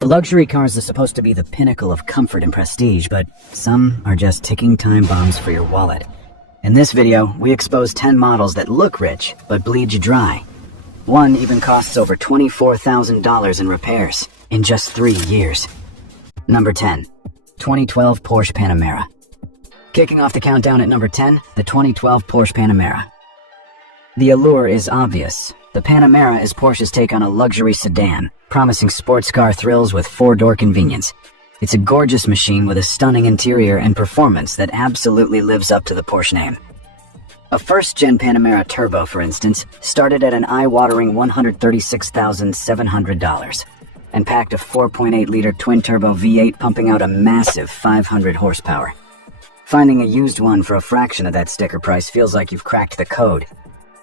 The luxury cars are supposed to be the pinnacle of comfort and prestige, but some are just ticking time bombs for your wallet. In this video, we expose 10 models that look rich, but bleed you dry. One even costs over $24,000 in repairs in just 3 years. Number 10. 2012 Porsche Panamera. Kicking off the countdown at number 10, the 2012 Porsche Panamera. The allure is obvious. The Panamera is Porsche's take on a luxury sedan, promising sports car thrills with 4-door convenience. It's a gorgeous machine with a stunning interior and performance that absolutely lives up to the Porsche name. A first-gen Panamera Turbo, for instance, started at an eye-watering $136,700 and packed a 4.8-liter twin-turbo V8 pumping out a massive 500 horsepower. Finding a used one for a fraction of that sticker price feels like you've cracked the code.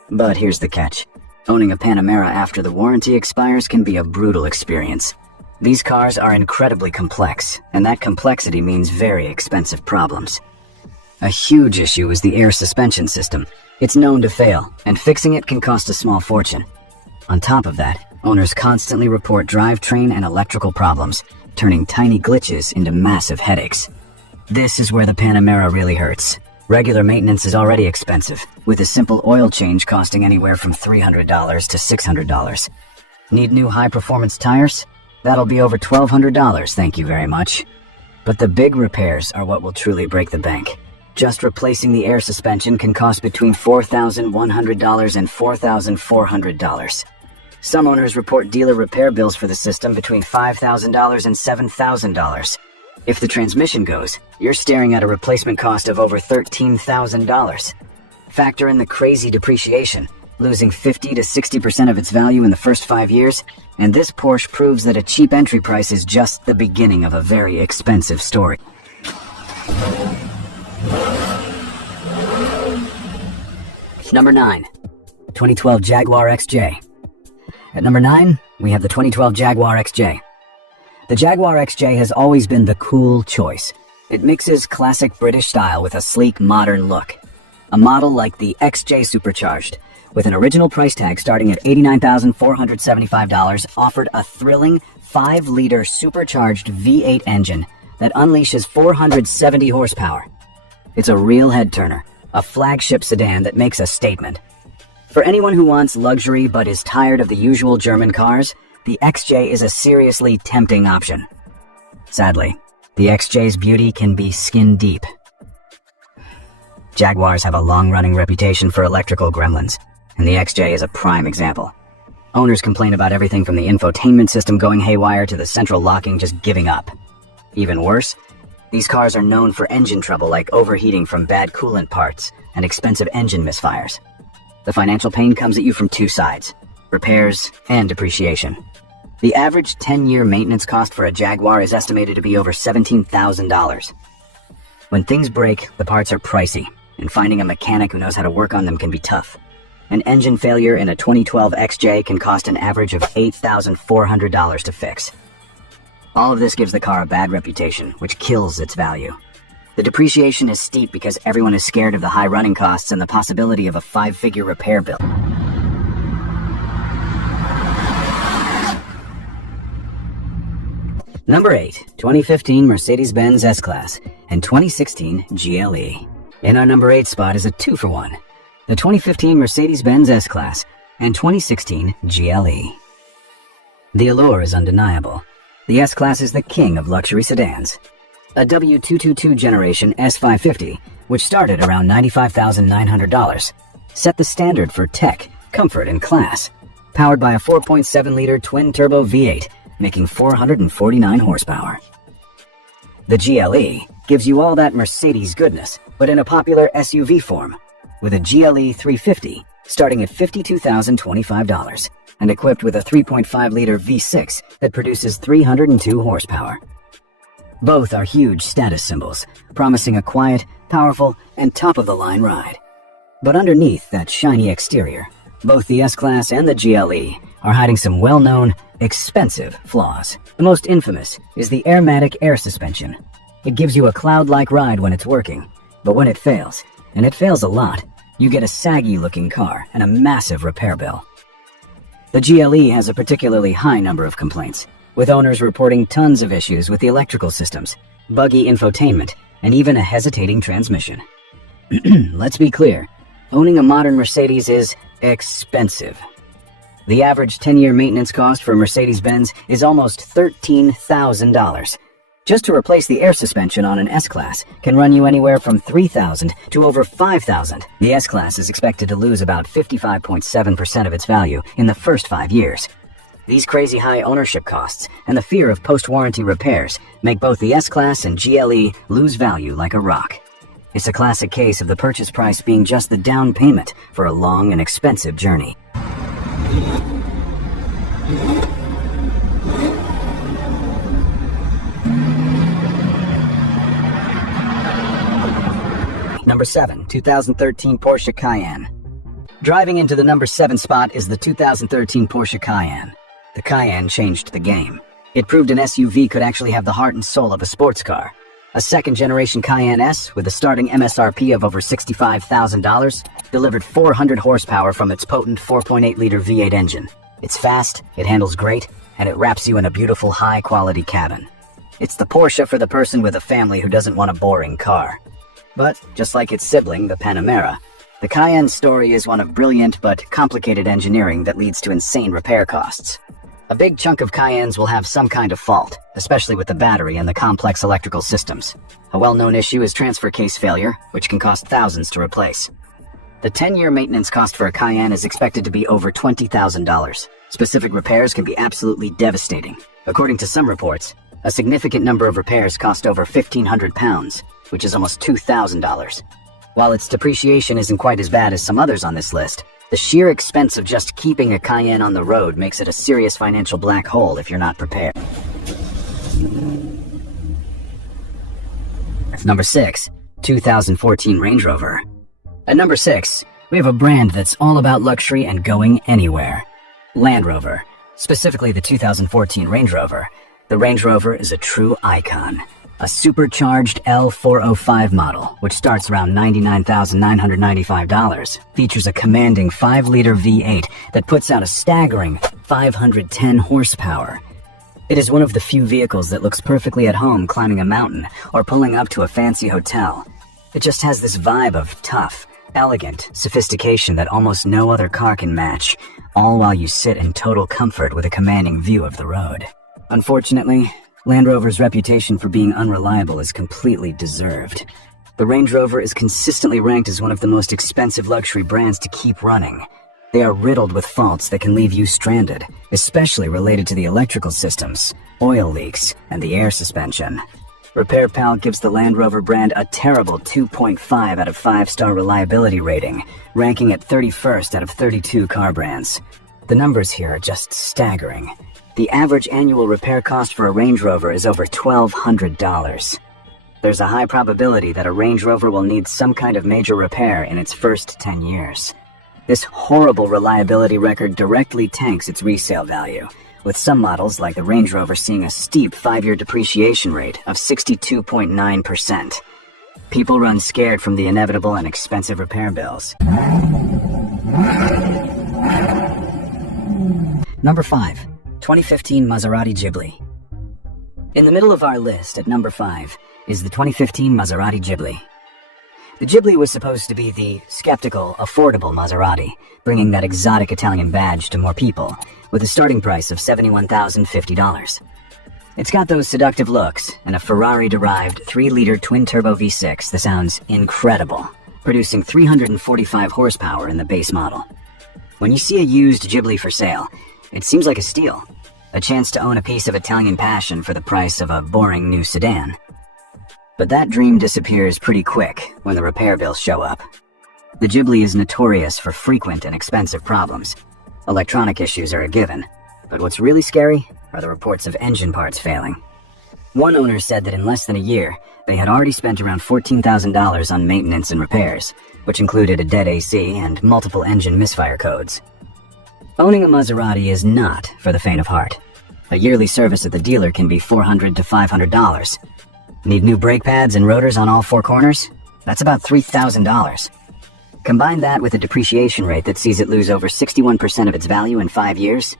But here's the catch. Owning a Panamera after the warranty expires can be a brutal experience. These cars are incredibly complex, and that complexity means very expensive problems. A huge issue is the air suspension system. It's known to fail, and fixing it can cost a small fortune. On top of that, owners constantly report drivetrain and electrical problems, turning tiny glitches into massive headaches. This is where the Panamera really hurts. Regular maintenance is already expensive, with a simple oil change costing anywhere from $300 to $600. Need new high-performance tires? That'll be over $1,200, thank you very much. But the big repairs are what will truly break the bank. Just replacing the air suspension can cost between $4,100 and $4,400. Some owners report dealer repair bills for the system between $5,000 and $7,000. If the transmission goes, you're staring at a replacement cost of over $13,000. Factor in the crazy depreciation, losing 50 to 60% of its value in the first 5 years, and this Porsche proves that a cheap entry price is just the beginning of a very expensive story. Number 9. 2012 Jaguar XJ. At number 9, we have the 2012 Jaguar XJ. The Jaguar XJ has always been the cool choice. It mixes classic British style with a sleek, modern look. A model like the XJ Supercharged, with an original price tag starting at $89,475, offered a thrilling 5-liter supercharged V8 engine that unleashes 470 horsepower. It's a real head-turner, a flagship sedan that makes a statement. For anyone who wants luxury but is tired of the usual German cars, the XJ is a seriously tempting option. Sadly, the XJ's beauty can be skin deep. Jaguars have a long-running reputation for electrical gremlins, and the XJ is a prime example. Owners complain about everything from the infotainment system going haywire to the central locking just giving up. Even worse, these cars are known for engine trouble like overheating from bad coolant parts and expensive engine misfires. The financial pain comes at you from two sides: repairs and depreciation. The average 10-year maintenance cost for a Jaguar is estimated to be over $17,000. When things break, the parts are pricey, and finding a mechanic who knows how to work on them can be tough. An engine failure in a 2012 XJ can cost an average of $8,400 to fix. All of this gives the car a bad reputation, which kills its value. The depreciation is steep because everyone is scared of the high running costs and the possibility of a 5-figure repair bill. Number 8, 2015 Mercedes-Benz S-Class and 2016 GLE. In our number 8 spot is a 2-for-1, the 2015 Mercedes-Benz S-Class and 2016 GLE. The allure is undeniable. The S-Class is the king of luxury sedans. A W222 generation S550, which started around $95,900, set the standard for tech, comfort, and class. Powered by a 4.7-liter twin-turbo V8, making 449 horsepower. The GLE gives you all that Mercedes goodness, but in a popular SUV form, with a GLE 350 starting at $52,025 and equipped with a 3.5-liter V6 that produces 302 horsepower. Both are huge status symbols, promising a quiet, powerful, and top-of-the-line ride. But underneath that shiny exterior, both the S-Class and the GLE are hiding some well-known, expensive flaws. The most infamous is the Airmatic air suspension. It gives you a cloud-like ride when it's working, but when it fails, and it fails a lot, you get a saggy-looking car and a massive repair bill. The GLE has a particularly high number of complaints. with owners reporting tons of issues with the electrical systems, buggy infotainment, and even a hesitating transmission. Let's be clear, owning a modern Mercedes is expensive. The average 10-year maintenance cost for a Mercedes-Benz is almost $13,000. Just to replace the air suspension on an S-Class can run you anywhere from $3,000 to over $5,000. The S-Class is expected to lose about 55.7% of its value in the first 5 years. These crazy high ownership costs and the fear of post-warranty repairs make both the S-Class and GLE lose value like a rock. It's a classic case of the purchase price being just the down payment for a long and expensive journey. Number 7, 2013 Porsche Cayenne. Driving into the number 7 spot is the 2013 Porsche Cayenne. The Cayenne changed the game. It proved an SUV could actually have the heart and soul of a sports car. A second-generation Cayenne S with a starting MSRP of over $65,000 delivered 400 horsepower from its potent 4.8-liter V8 engine. It's fast, it handles great, and it wraps you in a beautiful high-quality cabin. It's the Porsche for the person with a family who doesn't want a boring car. But, just like its sibling, the Panamera, the Cayenne's story is one of brilliant but complicated engineering that leads to insane repair costs. A big chunk of Cayennes will have some kind of fault, especially with the battery and the complex electrical systems. A well-known issue is transfer case failure, which can cost thousands to replace. The 10-year maintenance cost for a Cayenne is expected to be over $20,000. Specific repairs can be absolutely devastating. According to some reports, a significant number of repairs cost over £1,500, which is almost $2,000. While its depreciation isn't quite as bad as some others on this list, the sheer expense of just keeping a Cayenne on the road makes it a serious financial black hole if you're not prepared. Number 6, 2014 Range Rover. At number 6, we have a brand that's all about luxury and going anywhere. Land Rover, specifically the 2014 Range Rover. The Range Rover is a true icon. A supercharged L405 model, which starts around $99,995, features a commanding 5-liter V8 that puts out a staggering 510 horsepower. It is one of the few vehicles that looks perfectly at home climbing a mountain or pulling up to a fancy hotel. It just has this vibe of tough, elegant sophistication that almost no other car can match, all while you sit in total comfort with a commanding view of the road. Unfortunately, Land Rover's reputation for being unreliable is completely deserved. The Range Rover is consistently ranked as one of the most expensive luxury brands to keep running. They are riddled with faults that can leave you stranded, especially related to the electrical systems, oil leaks, and the air suspension. RepairPal gives the Land Rover brand a terrible 2.5 out of 5-star reliability rating, ranking at 31st out of 32 car brands. The numbers here are just staggering. The average annual repair cost for a Range Rover is over $1,200. There's a high probability that a Range Rover will need some kind of major repair in its first 10 years. This horrible reliability record directly tanks its resale value, with some models like the Range Rover seeing a steep 5-year depreciation rate of 62.9%. People run scared from the inevitable and expensive repair bills. Number 5. 2015 Maserati Ghibli. In the middle of our list at number 5 is the 2015 Maserati Ghibli. The Ghibli was supposed to be the skeptical, affordable Maserati, bringing that exotic Italian badge to more people, with a starting price of $71,050. It's got those seductive looks and a Ferrari-derived 3-liter twin-turbo V6 that sounds incredible, producing 345 horsepower in the base model. When you see a used Ghibli for sale, it seems like a steal, a chance to own a piece of Italian passion for the price of a boring new sedan. But that dream disappears pretty quick when the repair bills show up. The Ghibli is notorious for frequent and expensive problems. Electronic issues are a given, but what's really scary are the reports of engine parts failing. One owner said that in less than a year, they had already spent around $14,000 on maintenance and repairs, which included a dead AC and multiple engine misfire codes. Owning a Maserati is not for the faint of heart. A yearly service at the dealer can be $400 to $500. Need new brake pads and rotors on all 4 corners? That's about $3,000. Combine that with a depreciation rate that sees it lose over 61% of its value in 5 years,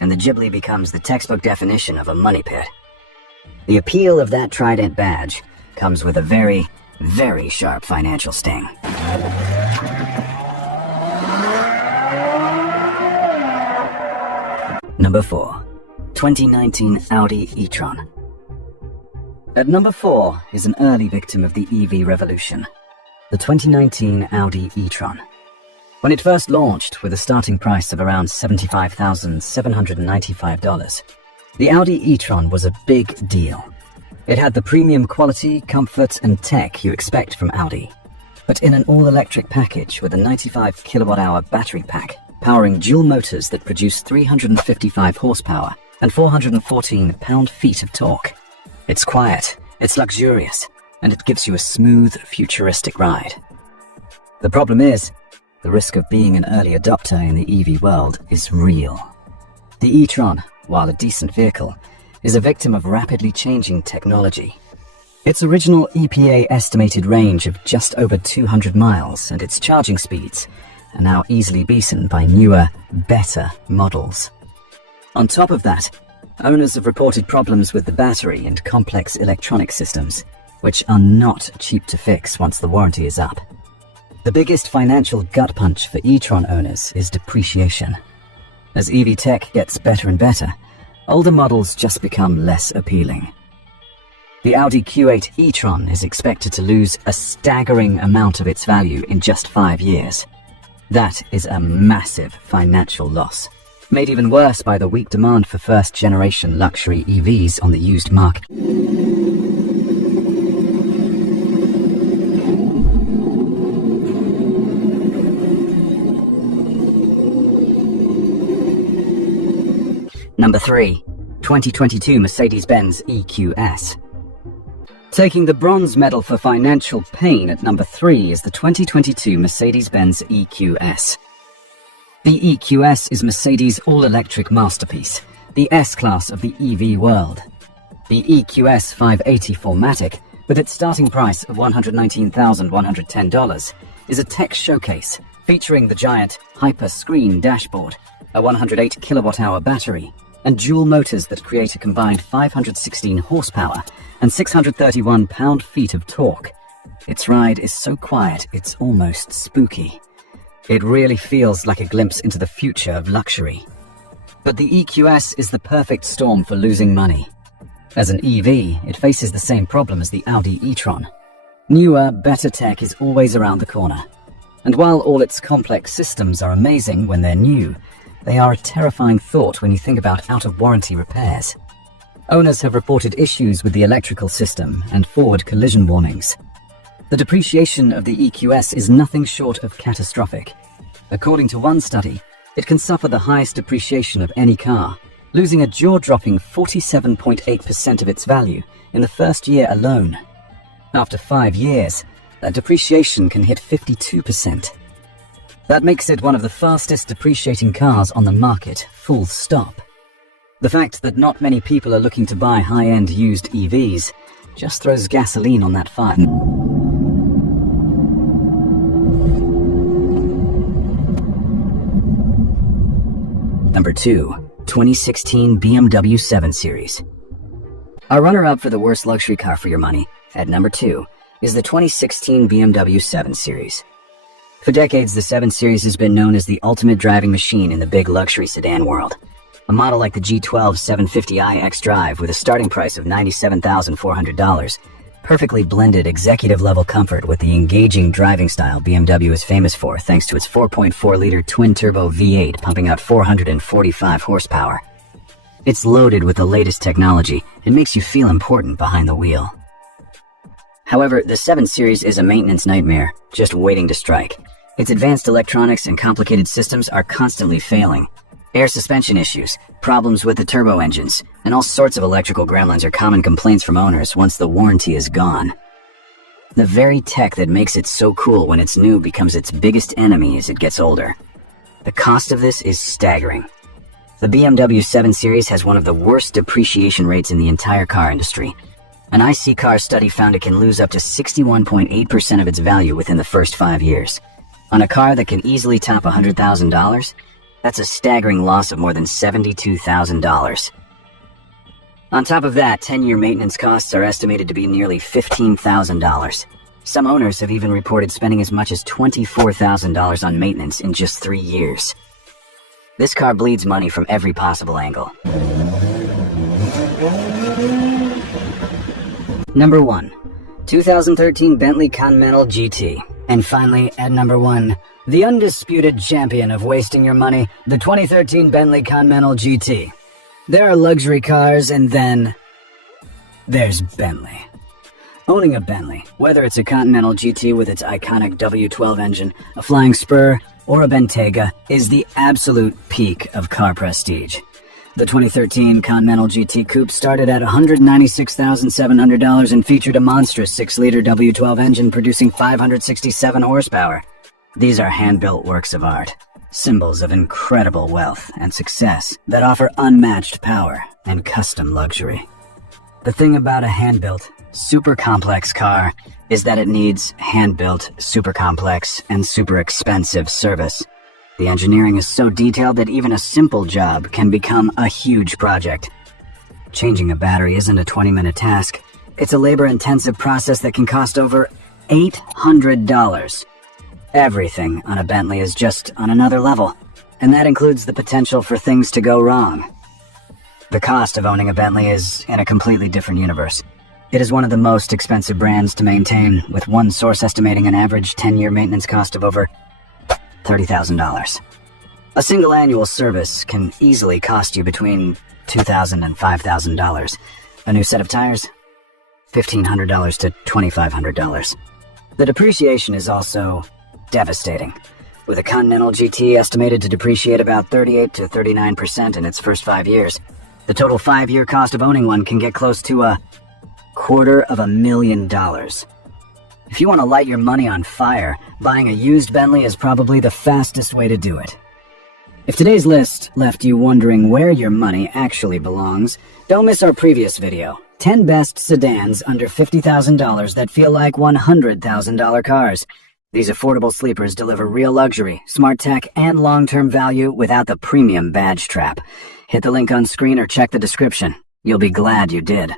and the Ghibli becomes the textbook definition of a money pit. The appeal of that Trident badge comes with a very, very sharp financial sting. Number 4. 2019 Audi e-tron. At number 4 is an early victim of the EV revolution, the 2019 Audi e-tron. When it first launched with a starting price of around $75,795, the Audi e-tron was a big deal. It had the premium quality, comfort, and tech you expect from Audi, but in an all-electric package with a 95 kilowatt-hour battery pack, powering dual motors that produce 355 horsepower and 414 pound-feet of torque. It's quiet, it's luxurious, and it gives you a smooth, futuristic ride. The problem is, the risk of being an early adopter in the EV world is real. The e-tron, while a decent vehicle, is a victim of rapidly changing technology. Its original EPA estimated range of just over 200 miles and its charging speeds are now easily beaten by newer, better models. On top of that, owners have reported problems with the battery and complex electronic systems, which are not cheap to fix once the warranty is up. The biggest financial gut punch for e-tron owners is depreciation. As EV tech gets better and better, older models just become less appealing. The Audi Q8 e-tron is expected to lose a staggering amount of its value in just 5 years. That is a massive financial loss, made even worse by the weak demand for first-generation luxury EVs on the used market. Number 3. 2022 Mercedes-Benz EQS. Taking the bronze medal for financial pain at number 3 is the 2022 Mercedes-Benz EQS. The EQS is Mercedes' all-electric masterpiece, the S-Class of the EV world. The EQS 580 4MATIC, with its starting price of $119,110, is a tech showcase featuring the giant hyper-screen dashboard, a 108 kilowatt-hour battery, and dual motors that create a combined 516 horsepower and 631 pound-feet of torque. Its ride is so quiet, it's almost spooky. It really feels like a glimpse into the future of luxury. But the EQS is the perfect storm for losing money. As an EV, it faces the same problem as the Audi e-tron. Newer, better tech is always around the corner. And while all its complex systems are amazing when they're new, they are a terrifying thought when you think about out-of-warranty repairs. Owners have reported issues with the electrical system and forward collision warnings. The depreciation of the EQS is nothing short of catastrophic. According to one study, it can suffer the highest depreciation of any car, losing a jaw-dropping 47.8% of its value in the first year alone. After 5 years, that depreciation can hit 52%. That makes it one of the fastest depreciating cars on the market, full stop. The fact that not many people are looking to buy high-end used EVs just throws gasoline on that fire. Number 2. 2016 BMW 7 Series. Our runner-up for the worst luxury car for your money, at number 2, is the 2016 BMW 7 Series. For decades, the 7 Series has been known as the ultimate driving machine in the big luxury sedan world. A model like the G12 750i xDrive with a starting price of $97,400 perfectly blended executive-level comfort with the engaging driving style BMW is famous for, thanks to its 4.4-liter twin-turbo V8 pumping out 445 horsepower. It's loaded with the latest technology and makes you feel important behind the wheel. However, the 7 Series is a maintenance nightmare, just waiting to strike. Its advanced electronics and complicated systems are constantly failing. Air suspension issues, problems with the turbo engines, and all sorts of electrical gremlins are common complaints from owners once the warranty is gone. The very tech that makes it so cool when it's new becomes its biggest enemy as it gets older. The cost of this is staggering. The BMW 7 Series has one of the worst depreciation rates in the entire car industry. An IC Car study found it can lose up to 61.8% of its value within the first 5 years. On a car that can easily top $100,000, That's a staggering loss of more than $72,000. On top of that, 10-year maintenance costs are estimated to be nearly $15,000. Some owners have even reported spending as much as $24,000 on maintenance in just 3 years. This car bleeds money from every possible angle. Number 1. 2013 Bentley Continental GT. And finally, at number 1, the undisputed champion of wasting your money, the 2013 Bentley Continental GT. There are luxury cars, and then there's Bentley. Owning a Bentley, whether it's a Continental GT with its iconic W12 engine, a flying spur, or a Bentayga, is the absolute peak of car prestige. The 2013 Continental GT Coupe started at $196,700 and featured a monstrous 6-liter W12 engine producing 567 horsepower. These are hand-built works of art, symbols of incredible wealth and success that offer unmatched power and custom luxury. The thing about a hand-built, super complex car is that it needs hand-built, super complex, and super expensive service. The engineering is so detailed that even a simple job can become a huge project. Changing a battery isn't a 20-minute task. It's a labor-intensive process that can cost over $800. Everything on a Bentley is just on another level, and that includes the potential for things to go wrong. The cost of owning a Bentley is in a completely different universe. It is one of the most expensive brands to maintain, with one source estimating an average 10-year maintenance cost of over $30,000. A single annual service can easily cost you between $2,000 and $5,000. A new set of tires? $1,500 to $2,500. The depreciation is also devastating, with a Continental GT estimated to depreciate about 38 to 39% in its first 5 years. The total 5-year cost of owning one can get close to $250,000. If you want to light your money on fire, buying a used Bentley is probably the fastest way to do it. If today's list left you wondering where your money actually belongs, don't miss our previous video, 10 best sedans under $50,000 that feel like $100,000 cars. These affordable sleepers deliver real luxury, smart tech, and long-term value without the premium badge trap. Hit the link on screen or check the description. You'll be glad you did.